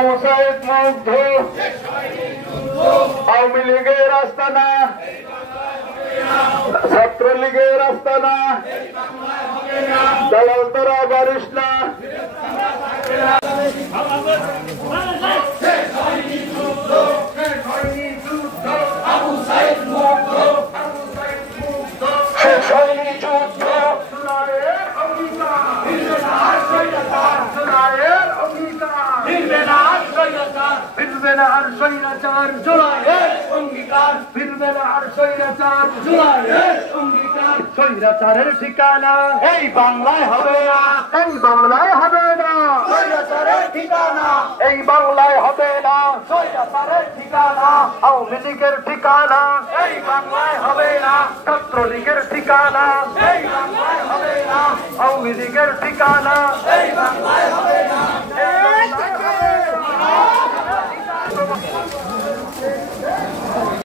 আবু সাইদ মুগ্ধ আওয়ামী লীগের আস্তানা, ছাত্রলীগের আস্তানা, দালাল তারা বারিশ না। স্বৈরাচারের ঠিকানা এই বাংলায় হবে না, এই বাংলায় হবে না। স্বৈরাচারের ঠিকানা এই বাংলায় হবে না, স্বৈরাচারের ঠিকানা আওয়ামী লীগের ঠিকানা এই বাংলায় হবে না, ছাত্রলীগের ঠিকানা এই বাংলায় হবে না, আওয়ামী লীগের ঠিকানা এই বাংলায় হবে না।